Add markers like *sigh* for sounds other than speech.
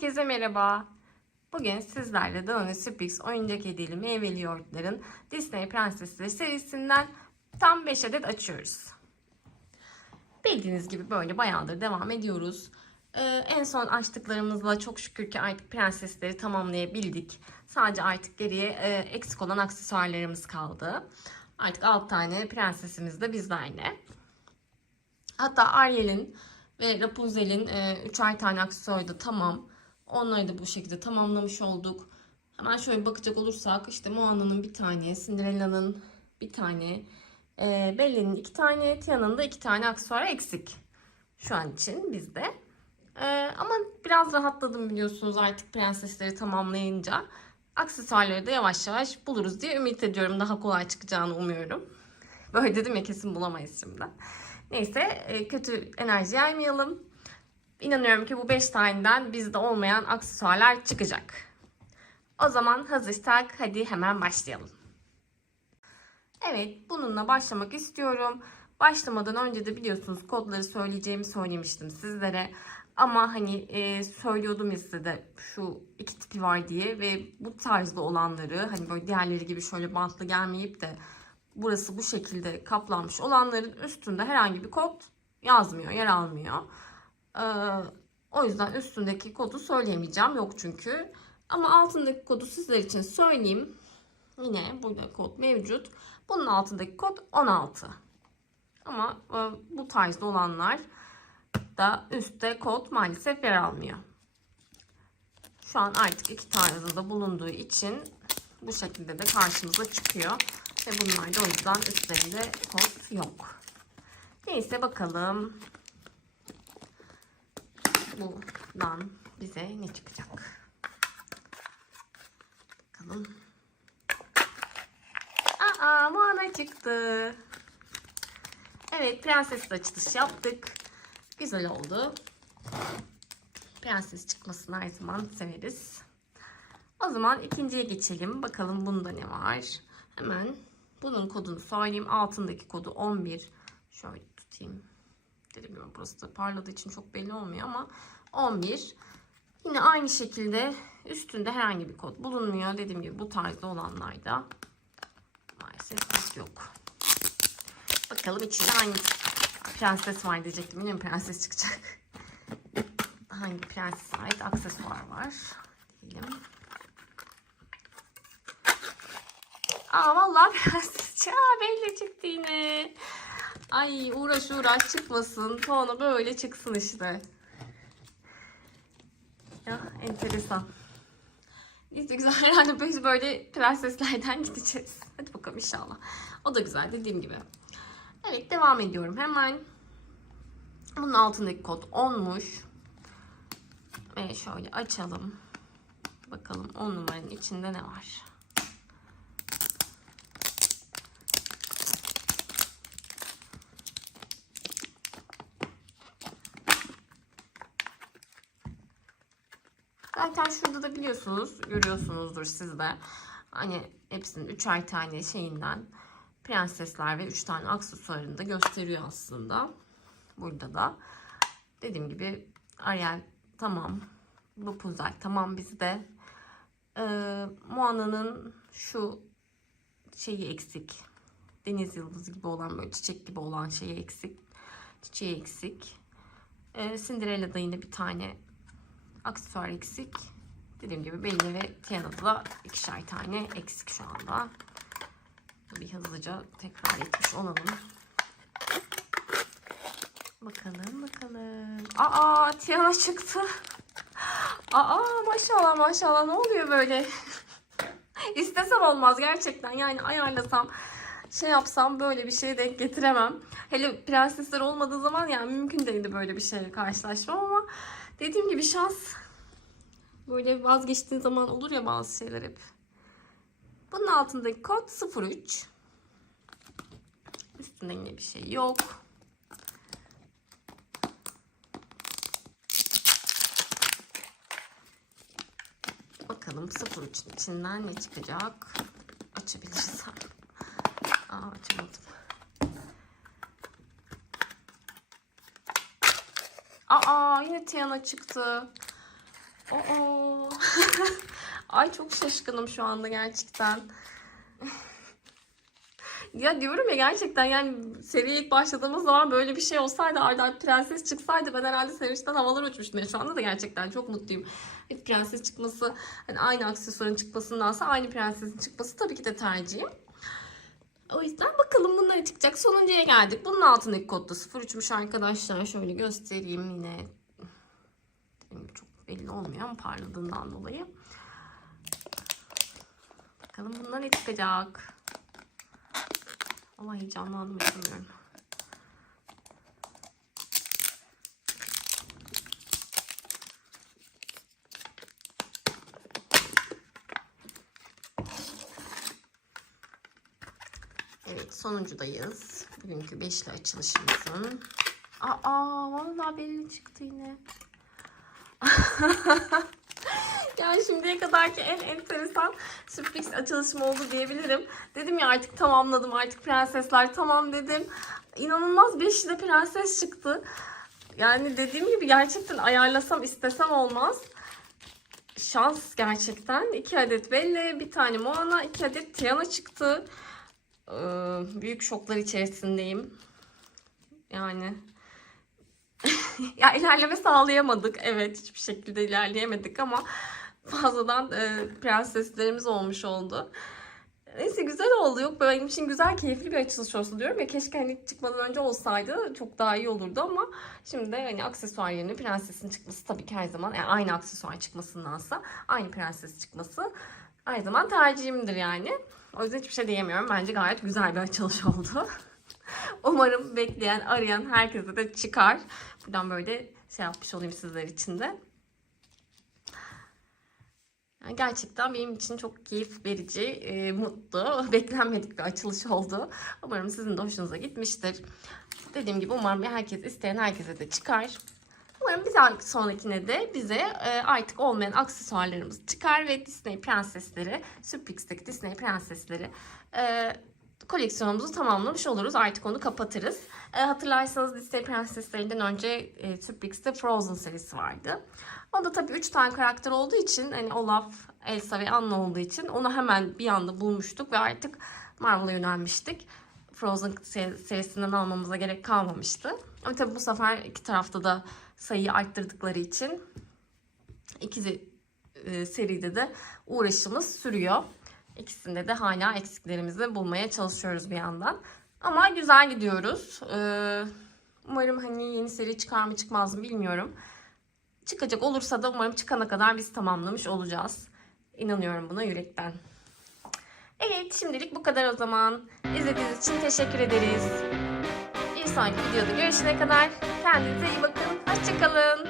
Herkese merhaba. Bugün sizlerle Dağını Spix oyuncak hediyeli meyveli yoğurtların Disney Prensesleri serisinden tam 5 adet açıyoruz. Bildiğiniz gibi böyle bayağıdır devam ediyoruz. Ee, en son açtıklarımızla çok şükür ki artık prensesleri tamamlayabildik. Sadece artık geriye e, eksik olan aksesuarlarımız kaldı. Artık 6 tane prensesimiz de bizlerle. Hatta Ariel'in ve Rapunzel'in 3'er tane aksesuarı da tamam. Onları da bu şekilde tamamlamış olduk. Hemen şöyle bakacak olursak işte Moana'nın bir tane, Cinderella'nın bir tane, e, Belle'nin iki tane, Tiana'nın da iki tane aksesuarı eksik. Şu an için bizde. E, ama biraz rahatladım biliyorsunuz artık prensesleri tamamlayınca. Aksesuarları da yavaş yavaş buluruz diye ümit ediyorum. Daha kolay çıkacağını umuyorum. Böyle dedim ya kesin bulamayız şimdi. Neyse e, kötü enerji yaymayalım. İnanıyorum ki bu 5 taneden bizde olmayan aksesuarlar çıkacak. O zaman hazırsak hadi hemen başlayalım. Evet bununla başlamak istiyorum. Başlamadan önce de biliyorsunuz kodları söyleyeceğimi söylemiştim sizlere. Ama hani e, söylüyordum size de şu iki tipi var diye ve bu tarzda olanları hani böyle diğerleri gibi şöyle bantlı gelmeyip de burası bu şekilde kaplanmış olanların üstünde herhangi bir kod yazmıyor, yer almıyor. Ee, o yüzden üstündeki kodu söyleyemeyeceğim. Yok çünkü. Ama altındaki kodu sizler için söyleyeyim. Yine burada kod mevcut. Bunun altındaki kod 16. Ama e, bu tarzda olanlar da üstte kod maalesef yer almıyor. Şu an artık iki tarzı da bulunduğu için bu şekilde de karşımıza çıkıyor. Ve bunlar da o yüzden üstlerinde kod yok. Neyse bakalım. Buradan bize ne çıkacak? Bakalım. Aa, Moana çıktı. Evet, prenses açılış yaptık. Güzel oldu. Prenses çıkmasını her zaman severiz. O zaman ikinciye geçelim. Bakalım bunda ne var. Hemen bunun kodunu söyleyeyim. Altındaki kodu 11. Şöyle tutayım. Dediğim gibi burası da parladığı için çok belli olmuyor ama 11. Yine aynı şekilde üstünde herhangi bir kod bulunmuyor. Dediğim gibi bu tarzda olanlarda maalesef yok. Bakalım içinde hangi prenses var diyecektim. Yine prenses çıkacak? Hangi prensese ait aksesuar var? Diyelim. Aa vallahi prenses. Aa belli çıktı yine. Ay uğraş uğraş çıkmasın. Sonra böyle çıksın işte. Ya enteresan. Neyse güzel *laughs* herhalde biz böyle prenseslerden *laughs* gideceğiz. Hadi bakalım inşallah. O da güzel dediğim gibi. Evet devam ediyorum hemen. Bunun altındaki kod 10'muş. Ve şöyle açalım. Bakalım 10 numaranın içinde ne var. Zaten şurada da biliyorsunuz, görüyorsunuzdur siz de. Hani hepsinin üçer tane şeyinden prensesler ve üç tane aksesuarını da gösteriyor aslında. Burada da. Dediğim gibi Ariel tamam. Rapunzel tamam bizde. Ee, Moana'nın şu şeyi eksik. Deniz yıldızı gibi olan böyle çiçek gibi olan şeyi eksik. Çiçeği eksik. Ee, Cinderella'da yine bir tane aksesuar eksik. Dediğim gibi Bella ve Tiana'da da ikişer tane eksik şu anda. Bir hızlıca tekrar etmiş olalım. Bakalım bakalım. Aa Tiana çıktı. Aa maşallah maşallah ne oluyor böyle? *laughs* İstesem olmaz gerçekten yani ayarlasam şey yapsam böyle bir şeye denk getiremem. Hele prensesler olmadığı zaman yani mümkün değildi böyle bir şeyle karşılaşmam ama dediğim gibi şans böyle vazgeçtiğin zaman olur ya bazı şeyler hep. Bunun altındaki kod 03. Üstünde yine bir şey yok. Bakalım 03'ün içinden ne çıkacak? Açabiliriz. Aa, açamadım. Aa yine Tiana çıktı. Oo. *laughs* Ay çok şaşkınım şu anda gerçekten. *laughs* ya diyorum ya gerçekten yani seriye ilk başladığımız zaman böyle bir şey olsaydı Arda Prenses çıksaydı ben herhalde sevinçten havalar uçmuştum. Şu anda da gerçekten çok mutluyum. Prenses çıkması hani aynı aksesuarın çıkmasındansa aynı prensesin çıkması tabii ki de tercihim. O yüzden bakalım bunlar çıkacak. Sonuncuya geldik. Bunun altındaki kod da 03'müş arkadaşlar. Şöyle göstereyim yine. Çok belli olmuyor ama parladığından dolayı. Bakalım bunlar ne çıkacak. Ama heyecanlandım yapamıyorum. Evet sonuncudayız. Bugünkü beşli açılışımızın. Aa vallahi belli çıktı yine. *laughs* yani şimdiye kadarki en enteresan sürpriz açılışım oldu diyebilirim. Dedim ya artık tamamladım artık prensesler tamam dedim. İnanılmaz beşli de prenses çıktı. Yani dediğim gibi gerçekten ayarlasam istesem olmaz. Şans gerçekten. 2 adet Belle, bir tane Moana, 2 adet Tiana çıktı. Büyük şoklar içerisindeyim. Yani *laughs* ya ilerleme sağlayamadık. Evet hiçbir şekilde ilerleyemedik ama fazladan e, prenseslerimiz olmuş oldu. Neyse güzel oldu. Yok benim için güzel, keyifli bir açılış olsun diyorum ya. Keşke hani çıkmadan önce olsaydı çok daha iyi olurdu ama şimdi hani aksesuar yerine prensesin çıkması tabii ki her zaman yani aynı aksesuar çıkmasındansa aynı prenses çıkması her zaman tercihimdir yani. O yüzden hiçbir şey diyemiyorum. Bence gayet güzel bir açılış oldu. *laughs* Umarım bekleyen, arayan herkese de çıkar. Buradan böyle şey yapmış olayım sizler için de. Yani gerçekten benim için çok keyif verici, e, mutlu, *laughs* beklenmedik bir açılış oldu. Umarım sizin de hoşunuza gitmiştir. Dediğim gibi umarım herkes isteyen herkese de çıkar. Umarım bir sonraki- sonrakine de bize e, artık olmayan aksesuarlarımız çıkar ve Disney prensesleri, Supix'teki Disney prensesleri e, koleksiyonumuzu tamamlamış oluruz. Artık onu kapatırız. E, hatırlarsanız Disney prenseslerinden önce e, Supix'te Frozen serisi vardı. Onda tabii 3 tane karakter olduğu için hani Olaf, Elsa ve Anna olduğu için onu hemen bir anda bulmuştuk ve artık Marvel'a yönelmiştik. Frozen se- serisinden almamıza gerek kalmamıştı. Ama tabii bu sefer iki tarafta da sayıyı arttırdıkları için ikisi e, seride de uğraşımız sürüyor. İkisinde de hala eksiklerimizi bulmaya çalışıyoruz bir yandan. Ama güzel gidiyoruz. Ee, umarım hani yeni seri çıkar mı çıkmaz mı bilmiyorum. Çıkacak olursa da umarım çıkana kadar biz tamamlamış olacağız. İnanıyorum buna yürekten. Evet şimdilik bu kadar o zaman. İzlediğiniz için teşekkür ederiz. Bir sonraki videoda görüşene kadar kendinize iyi bakın. Hoşçakalın.